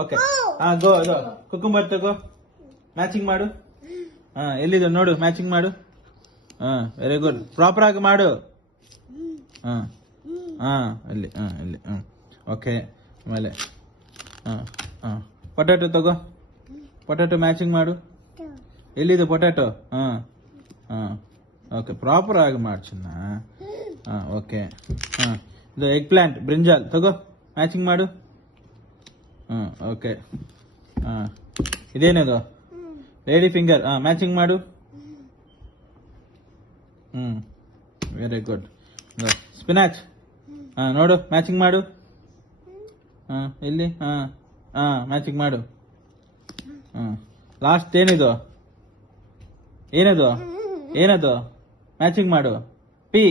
Okay go ಅದು cucumber ತಗೋ matching ಮಾಡು. ಎಲ್ಲಿದೆ ನೋಡು, ಮ್ಯಾಚಿಂಗ್ ಮಾಡು. ವೆರಿ ಗುಡ್, ಪ್ರಾಪರ್ ಆಗಿ ಮಾಡು. ಅಲ್ಲಿ ಇಲ್ಲಿ ಓಕೆ. ಆಮೇಲೆ ಪೊಟ್ಯಾಟೊ ತಗೋ, ಪೊಟ್ಯಾಟೊ ಮ್ಯಾಚಿಂಗ್ ಮಾಡು. ಎಲ್ಲಿದೆ ಪೊಟ್ಯಾಟೊ? ಓಕೆ, ಪ್ರಾಪರ್ ಆಗಿ ಮಾಡು ಚಿನ್ನ. ಓಕೆ. ಇದು ಎಗ್ ಪ್ಲಾಂಟ್ ಬ್ರಿಂಜಾಲ್ ತಗೋ, ಮ್ಯಾಚಿಂಗ್ ಮಾಡು. ಓಕೆ. ಇದೇನದು? ಲೇಡಿ ಫಿಂಗರ್, ಮ್ಯಾಚಿಂಗ್ ಮಾಡು. Very good. ಸ್ಪಿನಾಚ್ ನೋಡು, ಮ್ಯಾಚಿಂಗ್ ಮಾಡು. ಎಲ್ಲಿ? ಮ್ಯಾಚಿಂಗ್ ಮಾಡು. ಲಾಸ್ಟ್ ಏನಿದು? ಏನದು? ಏನದು? ಮ್ಯಾಚಿಂಗ್ ಮಾಡು. ಪಿ.